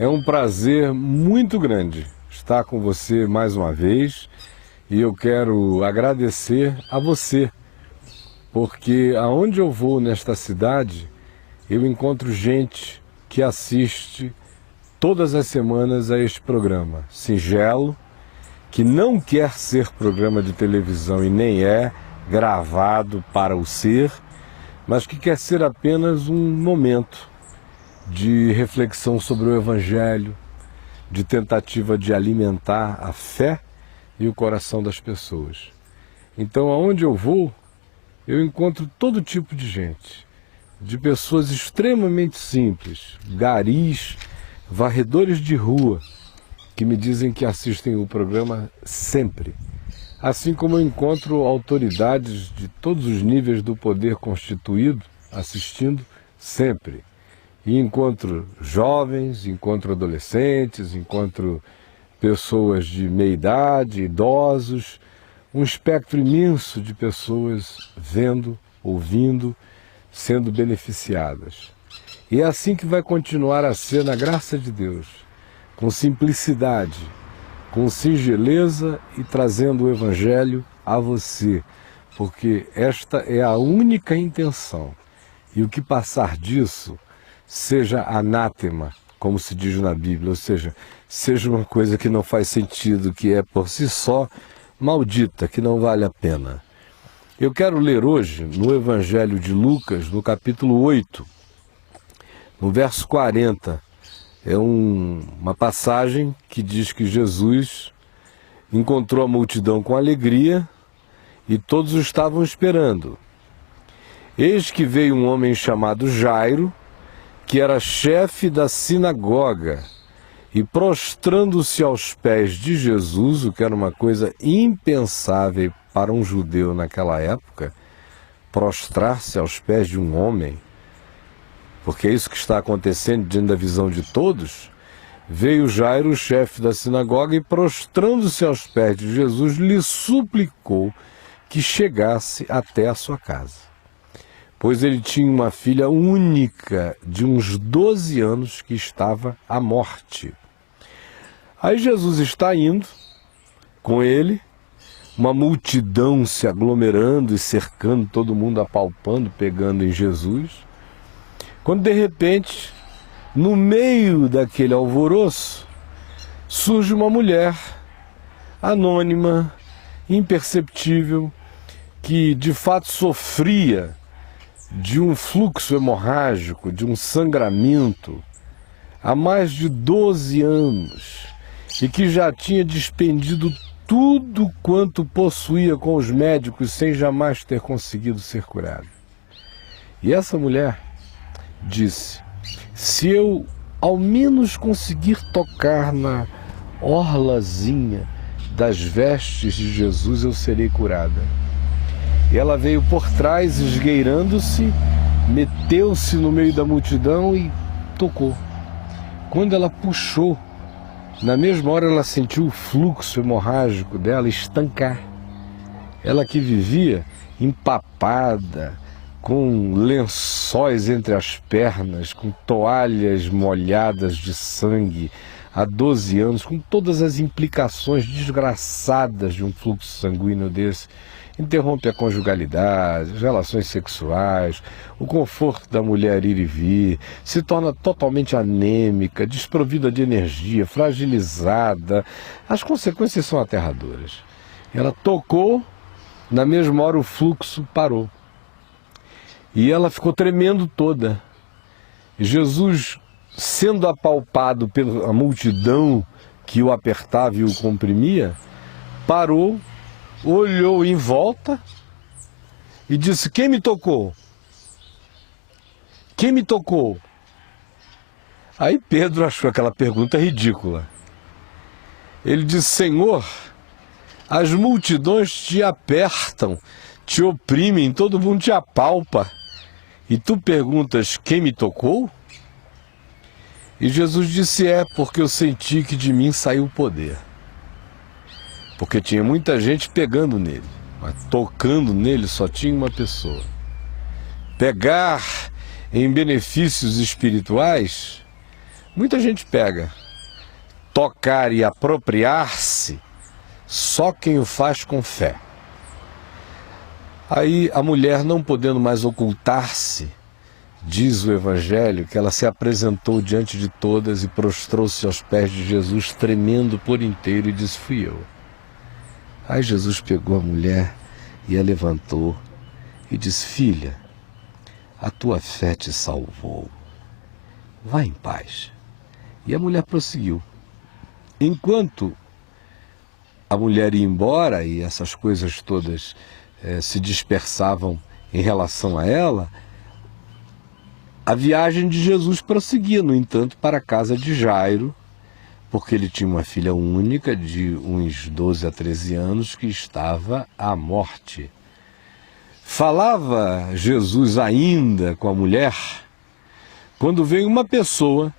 É um prazer muito grande estar com você mais uma vez e eu quero agradecer a você, porque aonde eu vou nesta cidade, eu encontro gente que assiste todas as semanas a este programa singelo, que não quer ser programa de televisão e nem é gravado para o ser, mas que quer ser apenas um momento de reflexão sobre o Evangelho, de tentativa de alimentar a fé e o coração das pessoas. Então, aonde eu vou, eu encontro todo tipo de gente, de pessoas extremamente simples, garis, varredores de rua, que me dizem que assistem o programa sempre. Assim como eu encontro autoridades de todos os níveis do poder constituído assistindo sempre. E encontro jovens, encontro adolescentes, encontro pessoas de meia idade, idosos, um espectro imenso de pessoas vendo, ouvindo, sendo beneficiadas. E é assim que vai continuar a ser, na graça de Deus, com simplicidade, com singeleza e trazendo o Evangelho a você, porque esta é a única intenção. E o que passar disso seja anátema, como se diz na Bíblia, ou seja uma coisa que não faz sentido, que é por si só maldita, que não vale a pena. Eu quero ler hoje no Evangelho de Lucas, no capítulo 8, no verso 40, é uma passagem que diz que Jesus encontrou a multidão com alegria e todos o estavam esperando. Eis que veio um homem chamado Jairo, que era chefe da sinagoga, e prostrando-se aos pés de Jesus, o que era uma coisa impensável para um judeu naquela época, prostrar-se aos pés de um homem, porque é isso que está acontecendo diante da visão de todos, veio Jairo, chefe da sinagoga, e prostrando-se aos pés de Jesus, lhe suplicou que chegasse até a sua casa. Pois ele tinha uma filha única de uns 12 anos que estava à morte. Aí Jesus está indo com ele, uma multidão se aglomerando e cercando, todo mundo apalpando, pegando em Jesus, quando de repente, no meio daquele alvoroço, surge uma mulher anônima, imperceptível, que de fato sofria de um fluxo hemorrágico, de um sangramento, há mais de 12 anos, e que já tinha despendido tudo quanto possuía com os médicos sem jamais ter conseguido ser curado. E essa mulher disse: se eu ao menos conseguir tocar na orlazinha das vestes de Jesus, eu serei curada. E ela veio por trás, esgueirando-se, meteu-se no meio da multidão e tocou. Quando ela puxou, na mesma hora ela sentiu o fluxo hemorrágico dela estancar. Ela que vivia empapada, com lençóis entre as pernas, com toalhas molhadas de sangue, há 12 anos, com todas as implicações desgraçadas de um fluxo sanguíneo desse, interrompe a conjugalidade, as relações sexuais, o conforto da mulher ir e vir, se torna totalmente anêmica, desprovida de energia, fragilizada. As consequências são aterradoras. Ela tocou, na mesma hora o fluxo parou. E ela ficou tremendo toda. Jesus, sendo apalpado pela multidão que o apertava e o comprimia, parou, olhou em volta e disse: quem me tocou? Quem me tocou? Aí Pedro achou aquela pergunta ridícula. Ele disse: Senhor, as multidões te apertam, te oprimem, todo mundo te apalpa. E tu perguntas: quem me tocou? E Jesus disse: porque eu senti que de mim saiu o poder. Porque tinha muita gente pegando nele, mas tocando nele só tinha uma pessoa. Pegar em benefícios espirituais Muita gente pega tocar e apropriar-se só quem o faz com fé. Aí a mulher, não podendo mais ocultar-se, diz o Evangelho que ela se apresentou diante de todas e prostrou-se aos pés de Jesus, tremendo por inteiro, e disse: fui eu. Aí Jesus pegou a mulher e a levantou e disse: filha, a tua fé te salvou. Vá em paz. E a mulher prosseguiu. Enquanto a mulher ia embora e essas coisas todas se dispersavam em relação a ela, a viagem de Jesus prosseguia, no entanto, para a casa de Jairo, porque ele tinha uma filha única de uns 12 a 13 anos que estava à morte. Falava Jesus ainda com a mulher quando veio uma pessoa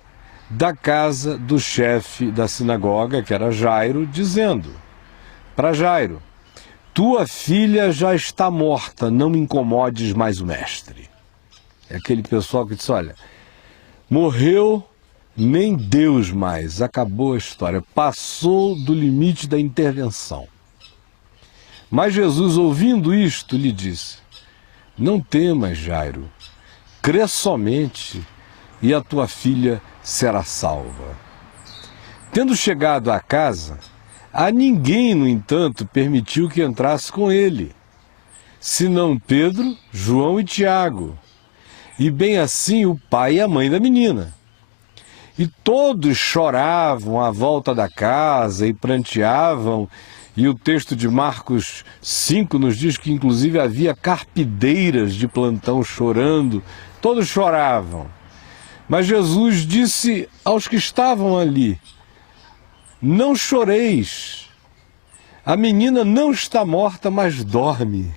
da casa do chefe da sinagoga, que era Jairo, dizendo para Jairo: tua filha já está morta, não incomodes mais o mestre. É aquele pessoal que diz: olha, morreu, nem Deus mais, acabou a história, passou do limite da intervenção. Mas Jesus, ouvindo isto, lhe disse: não temas, Jairo, crê somente e a tua filha será salva. Tendo chegado à casa, a ninguém, no entanto, permitiu que entrasse com ele, senão Pedro, João e Tiago, e bem assim o pai e a mãe da menina. E todos choravam à volta da casa e pranteavam, e o texto de Marcos 5 nos diz que inclusive havia carpideiras de plantão chorando, todos choravam. Mas Jesus disse aos que estavam ali: não choreis, a menina não está morta, mas dorme.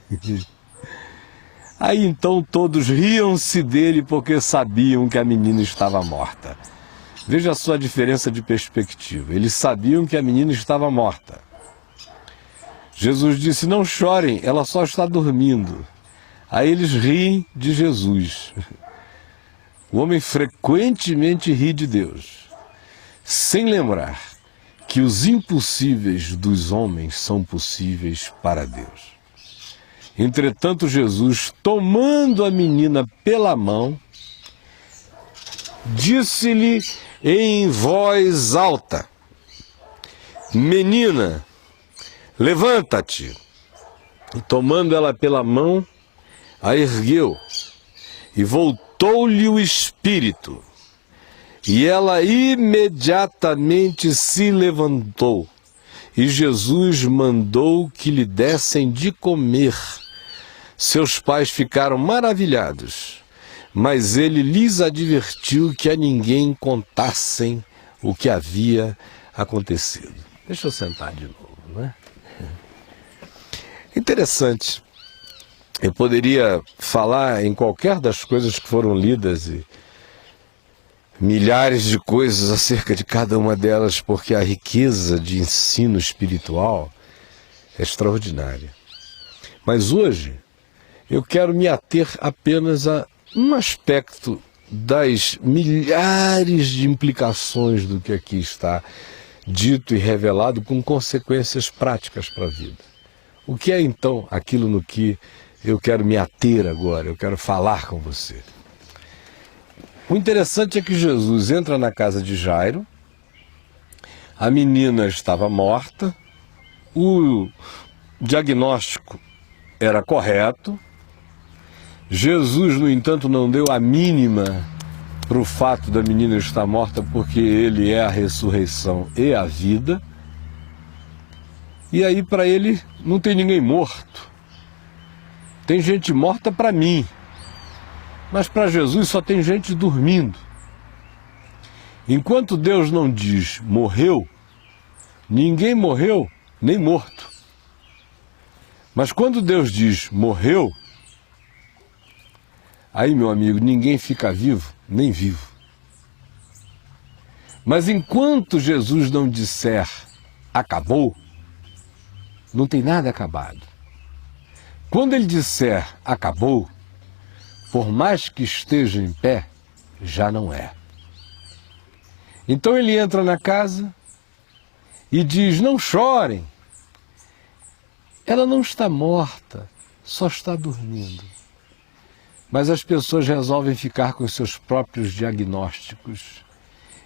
Aí então todos riam-se dele porque sabiam que a menina estava morta. Veja só a diferença de perspectiva. Eles sabiam que a menina estava morta. Jesus disse: não chorem, ela só está dormindo. Aí eles riem de Jesus. O homem frequentemente ri de Deus, sem lembrar que os impossíveis dos homens são possíveis para Deus. Entretanto, Jesus, tomando a menina pela mão, disse-lhe em voz alta: menina, levanta-te. E tomando ela pela mão, a ergueu, e voltou-lhe o espírito. E ela imediatamente se levantou, e Jesus mandou que lhe dessem de comer. Seus pais ficaram maravilhados, mas ele lhes advertiu que a ninguém contassem o que havia acontecido. Deixa eu sentar de novo, né? Interessante. Eu poderia falar em qualquer das coisas que foram lidas e milhares de coisas acerca de cada uma delas, porque a riqueza de ensino espiritual é extraordinária. Mas hoje eu quero me ater apenas a um aspecto das milhares de implicações do que aqui está dito e revelado, com consequências práticas para a vida. O que é então aquilo no que eu quero me ater agora, eu quero falar com você? O interessante é que Jesus entra na casa de Jairo, a menina estava morta, o diagnóstico era correto. Jesus, no entanto, não deu a mínima para o fato da menina estar morta, porque ele é a ressurreição e a vida. E aí para ele não tem ninguém morto. Tem gente morta para mim, mas para Jesus só tem gente dormindo. Enquanto Deus não diz morreu, ninguém morreu nem morto. Mas quando Deus diz morreu, aí, meu amigo, ninguém fica vivo nem vivo. Mas enquanto Jesus não disser acabou, não tem nada acabado. Quando ele disser acabou, por mais que esteja em pé, já não é. Então ele entra na casa e diz: não chorem, ela não está morta, só está dormindo. Mas as pessoas resolvem ficar com os seus próprios diagnósticos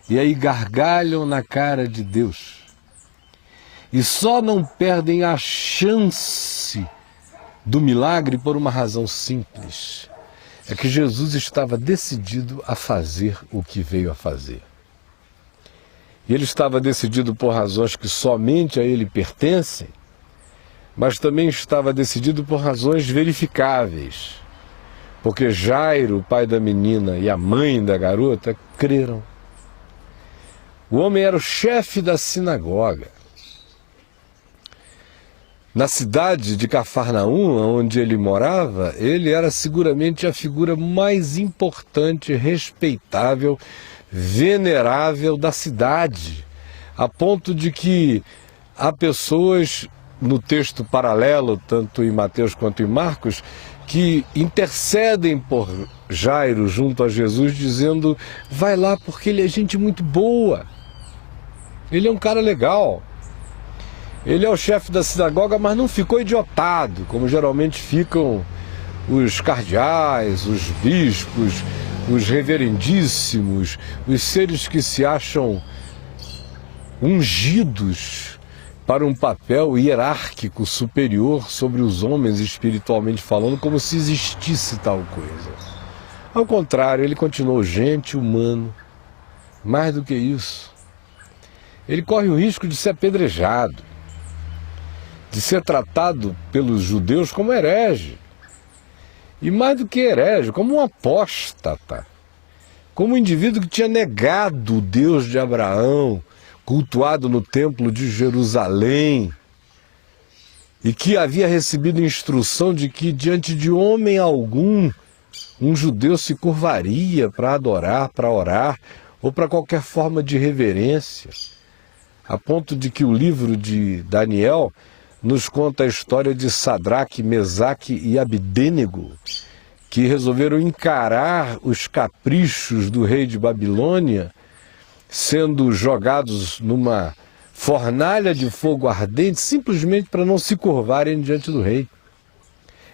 e aí gargalham na cara de Deus. E só não perdem a chance do milagre por uma razão simples. É que Jesus estava decidido a fazer o que veio a fazer. E ele estava decidido por razões que somente a ele pertencem, mas também estava decidido por razões verificáveis. Porque Jairo, o pai da menina, e a mãe da garota creram. O homem era o chefe da sinagoga. Na cidade de Cafarnaum, onde ele morava, ele era seguramente a figura mais importante, respeitável, venerável da cidade, a ponto de que há pessoas no texto paralelo, tanto em Mateus quanto em Marcos, que intercedem por Jairo junto a Jesus, dizendo: vai lá porque ele é gente muito boa, ele é um cara legal. Ele é o chefe da sinagoga, mas não ficou idiotado, como geralmente ficam os cardeais, os bispos, os reverendíssimos, os seres que se acham ungidos para um papel hierárquico superior sobre os homens, espiritualmente falando, como se existisse tal coisa. Ao contrário, ele continuou gente, humano. Mais do que isso, ele corre o risco de ser apedrejado, de ser tratado pelos judeus como herege. E mais do que herege, como um apóstata, como um indivíduo que tinha negado o Deus de Abraão, cultuado no templo de Jerusalém, e que havia recebido instrução de que diante de homem algum, um judeu se curvaria para adorar, para orar, ou para qualquer forma de reverência, a ponto de que o livro de Daniel nos conta a história de Sadraque, Mesaque e Abdênego, que resolveram encarar os caprichos do rei de Babilônia, sendo jogados numa fornalha de fogo ardente, simplesmente para não se curvarem diante do rei.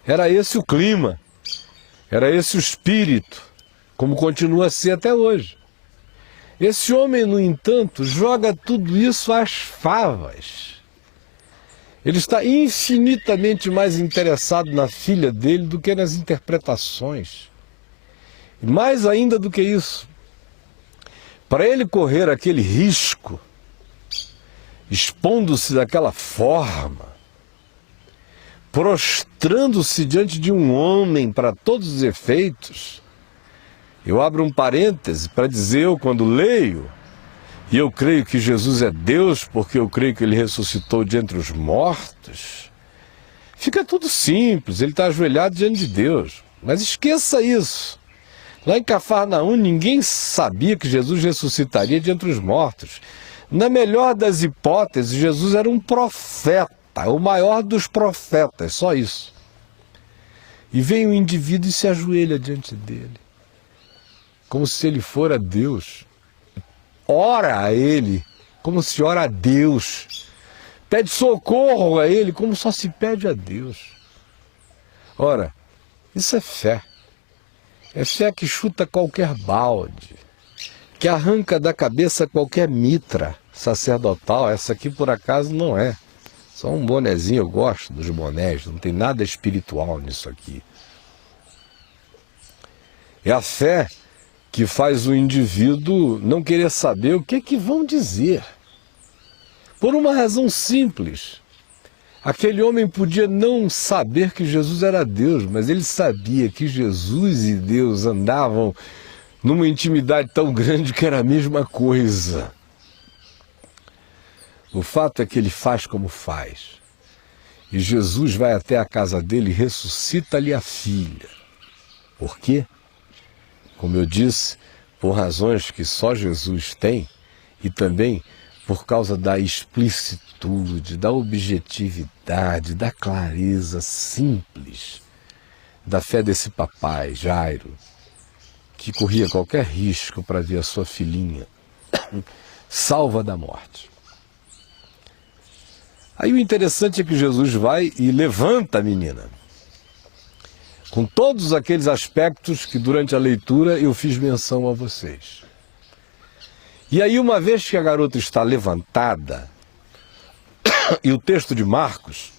Era esse o clima, era esse o espírito, como continua a ser até hoje. Esse homem, no entanto, joga tudo isso às favas. Ele está infinitamente mais interessado na filha dele do que nas interpretações. E mais ainda do que isso, para ele correr aquele risco, expondo-se daquela forma, prostrando-se diante de um homem para todos os efeitos, eu abro um parêntese para dizer, eu quando leio, e eu creio que Jesus é Deus, porque eu creio que ele ressuscitou de entre os mortos, fica tudo simples, ele está ajoelhado diante de Deus. Mas esqueça isso. Lá em Cafarnaum, ninguém sabia que Jesus ressuscitaria de entre os mortos. Na melhor das hipóteses, Jesus era um profeta, o maior dos profetas, só isso. E vem um indivíduo e se ajoelha diante dele, como se ele fora Deus. Ora a ele, como se ora a Deus. Pede socorro a ele, como só se pede a Deus. Ora, isso é fé. É fé que chuta qualquer balde, que arranca da cabeça qualquer mitra sacerdotal. Essa aqui, por acaso, não é. Só um bonezinho, eu gosto dos bonés, não tem nada espiritual nisso aqui. É a fé que faz o indivíduo não querer saber o que vão dizer. Por uma razão simples. Aquele homem podia não saber que Jesus era Deus, mas ele sabia que Jesus e Deus andavam numa intimidade tão grande que era a mesma coisa. O fato é que ele faz como faz. E Jesus vai até a casa dele e ressuscita-lhe a filha. Por quê? Como eu disse, por razões que só Jesus tem, e também por causa da explicitude, da objetividade, da clareza simples da fé desse papai, Jairo, que corria qualquer risco para ver a sua filhinha salva da morte. Aí o interessante é que Jesus vai e levanta a menina, com todos aqueles aspectos que durante a leitura eu fiz menção a vocês. E aí, uma vez que a garota está levantada, e o texto de Marcos,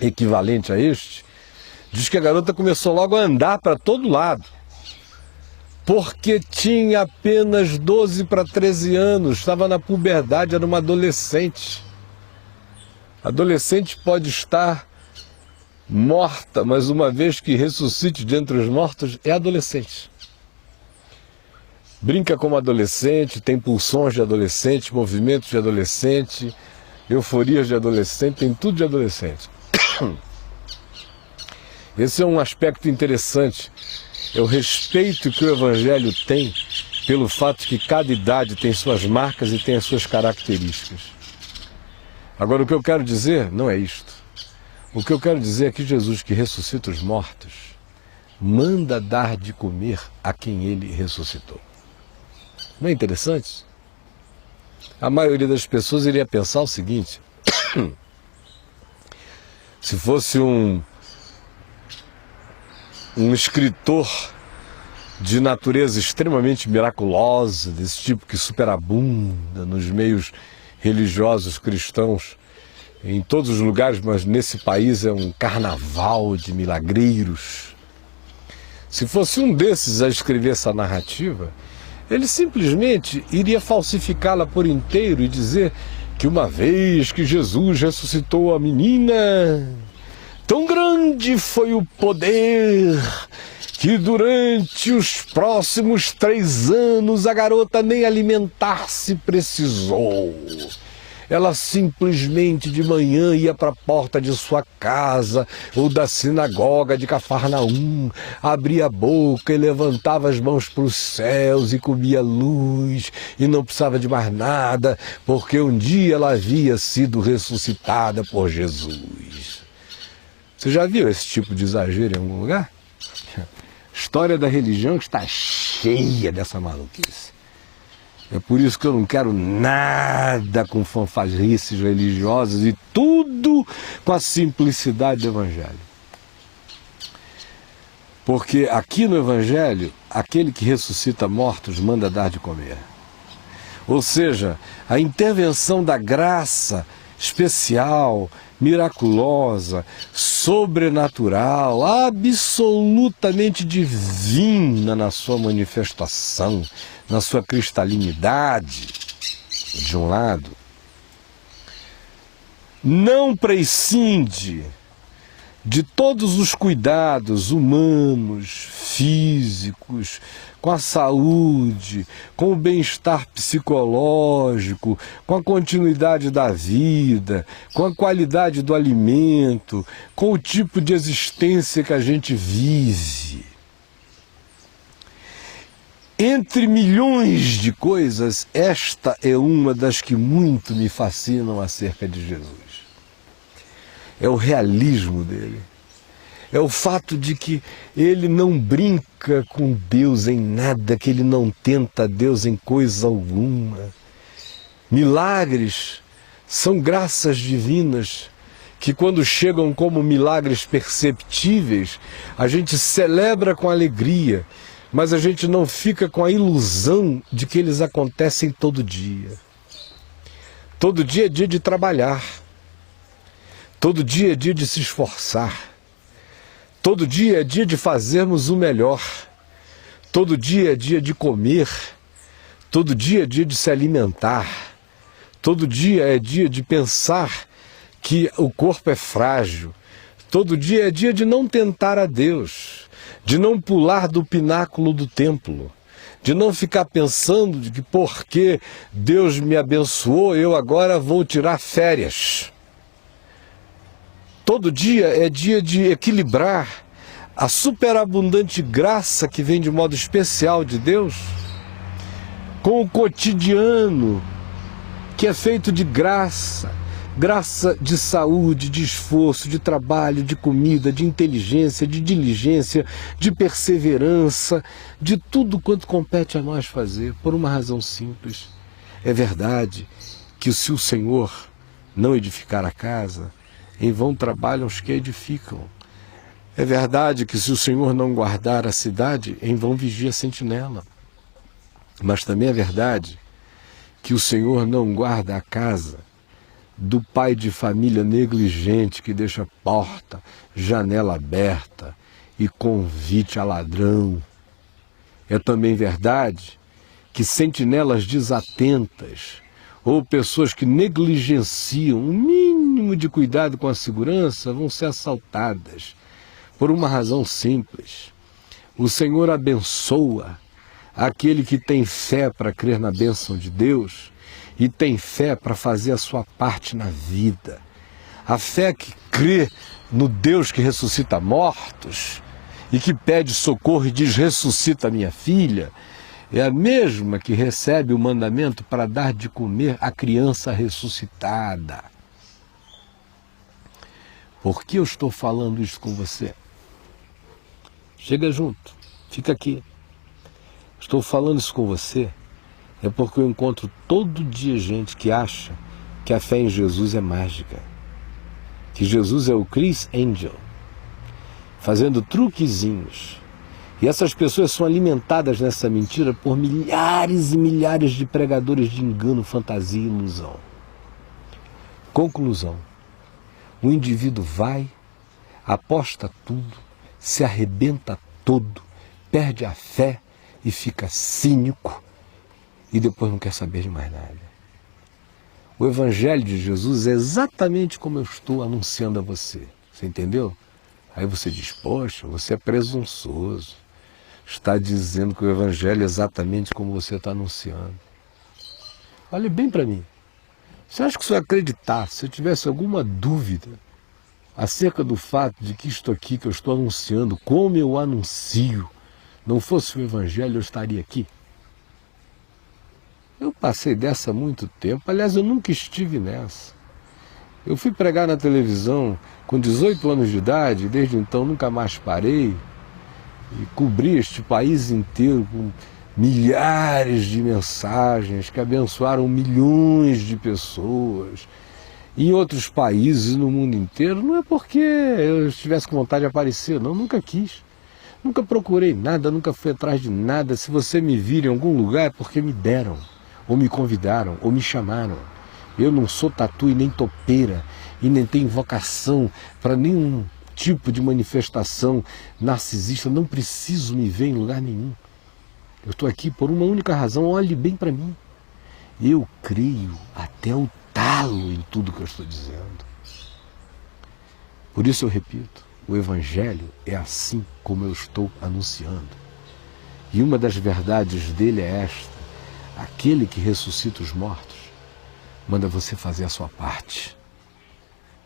equivalente a este, diz que a garota começou logo a andar para todo lado, porque tinha apenas 12 para 13 anos, estava na puberdade, era uma adolescente. Adolescente pode estar morta, mas uma vez que ressuscite de entre os mortos, é adolescente. Brinca como adolescente, tem pulsões de adolescente, movimentos de adolescente, euforias de adolescente, tem tudo de adolescente. Esse é um aspecto interessante, é o respeito que o Evangelho tem pelo fato que cada idade tem suas marcas e tem as suas características. Agora, o que eu quero dizer não é isto. O que eu quero dizer é que Jesus, que ressuscita os mortos, manda dar de comer a quem ele ressuscitou. Não é interessante? A maioria das pessoas iria pensar o seguinte: se fosse um escritor de natureza extremamente miraculosa, desse tipo que superabunda nos meios religiosos cristãos, em todos os lugares, mas nesse país é um carnaval de milagreiros. Se fosse um desses a escrever essa narrativa, ele simplesmente iria falsificá-la por inteiro e dizer que uma vez que Jesus ressuscitou a menina, tão grande foi o poder que durante os próximos 3 anos a garota nem alimentar-se precisou. Ela simplesmente de manhã ia para a porta de sua casa ou da sinagoga de Cafarnaum, abria a boca e levantava as mãos para os céus e comia luz e não precisava de mais nada, porque um dia ela havia sido ressuscitada por Jesus. Você já viu esse tipo de exagero em algum lugar? A história da religião está cheia dessa maluquice. É por isso que eu não quero nada com fanfarrices religiosas e tudo com a simplicidade do Evangelho. Porque aqui no Evangelho, aquele que ressuscita mortos manda dar de comer. Ou seja, a intervenção da graça especial, miraculosa, sobrenatural, absolutamente divina na sua manifestação, na sua cristalinidade, de um lado, não prescinde de todos os cuidados humanos, físicos, com a saúde, com o bem-estar psicológico, com a continuidade da vida, com a qualidade do alimento, com o tipo de existência que a gente vive. Entre milhões de coisas, esta é uma das que muito me fascinam acerca de Jesus. É o realismo dele. É o fato de que ele não brinca com Deus em nada, que ele não tenta Deus em coisa alguma. Milagres são graças divinas que, quando chegam como milagres perceptíveis, a gente celebra com alegria, mas a gente não fica com a ilusão de que eles acontecem todo dia. Todo dia é dia de trabalhar. Todo dia é dia de se esforçar. Todo dia é dia de fazermos o melhor. Todo dia é dia de comer. Todo dia é dia de se alimentar. Todo dia é dia de pensar que o corpo é frágil. Todo dia é dia de não tentar a Deus, de não pular do pináculo do templo, de não ficar pensando de que porque Deus me abençoou, eu agora vou tirar férias. Todo dia é dia de equilibrar a superabundante graça que vem de modo especial de Deus com o cotidiano, que é feito de graça, graça de saúde, de esforço, de trabalho, de comida, de inteligência, de diligência, de perseverança, de tudo quanto compete a nós fazer, por uma razão simples. É verdade que se o Senhor não edificar a casa, em vão trabalham os que edificam. É verdade que se o Senhor não guardar a cidade, em vão vigia a sentinela. Mas também é verdade que o Senhor não guarda a casa do pai de família negligente que deixa porta, janela aberta e convite a ladrão. É também verdade que sentinelas desatentas ou pessoas que negligenciam o mínimo de cuidado com a segurança vão ser assaltadas por uma razão simples. O Senhor abençoa aquele que tem fé para crer na bênção de Deus e tem fé para fazer a sua parte na vida. A fé que crê no Deus que ressuscita mortos e que pede socorro e diz: ressuscita minha filha, é a mesma que recebe o mandamento para dar de comer à criança ressuscitada. Por que eu estou falando isso com você? Chega junto, fica aqui. Estou falando isso com você é porque eu encontro todo dia gente que acha que a fé em Jesus é mágica, que Jesus é o Chris Angel, fazendo truquezinhos. E essas pessoas são alimentadas nessa mentira por milhares e milhares de pregadores de engano, fantasia e ilusão. Conclusão: o indivíduo vai, aposta tudo, se arrebenta todo, perde a fé e fica cínico e depois não quer saber de mais nada. O Evangelho de Jesus é exatamente como eu estou anunciando a você. Você entendeu? Aí você diz: poxa, você é presunçoso. Está dizendo que o Evangelho é exatamente como você está anunciando. Olhe bem para mim. Você acha que se eu acreditasse, se eu tivesse alguma dúvida acerca do fato de que isto aqui que eu estou anunciando, como eu anuncio, não fosse o Evangelho, eu estaria aqui? Eu passei dessa há muito tempo. Aliás, eu nunca estive nessa. Eu fui pregar na televisão com 18 anos de idade, e desde então nunca mais parei. E cobri este país inteiro com milhares de mensagens que abençoaram milhões de pessoas. Em outros países no mundo inteiro, não é porque eu estivesse com vontade de aparecer, não, nunca quis. Nunca procurei nada, nunca fui atrás de nada. Se você me vir em algum lugar é porque me deram, ou me convidaram, ou me chamaram. Eu não sou tatu e nem topeira, e nem tenho vocação para nenhum tipo de manifestação narcisista. Não preciso me ver em lugar nenhum. Eu estou aqui por uma única razão: olhe bem para mim. Eu creio até o talo em tudo que eu estou dizendo. Por isso eu repito, o Evangelho é assim como eu estou anunciando. E uma das verdades dele é esta: aquele que ressuscita os mortos manda você fazer a sua parte.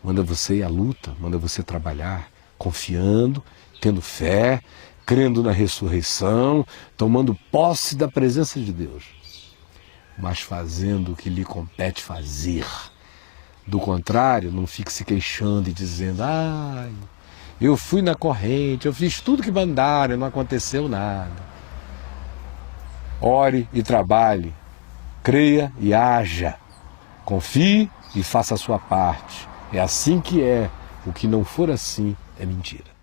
Manda você ir à luta, manda você trabalhar, confiando, tendo fé, crendo na ressurreição, tomando posse da presença de Deus, mas fazendo o que lhe compete fazer. Do contrário, não fique se queixando e dizendo: ai, eu fui na corrente, eu fiz tudo que mandaram e não aconteceu nada. Ore e trabalhe, creia e haja, confie e faça a sua parte. É assim que é. O que não for assim é mentira.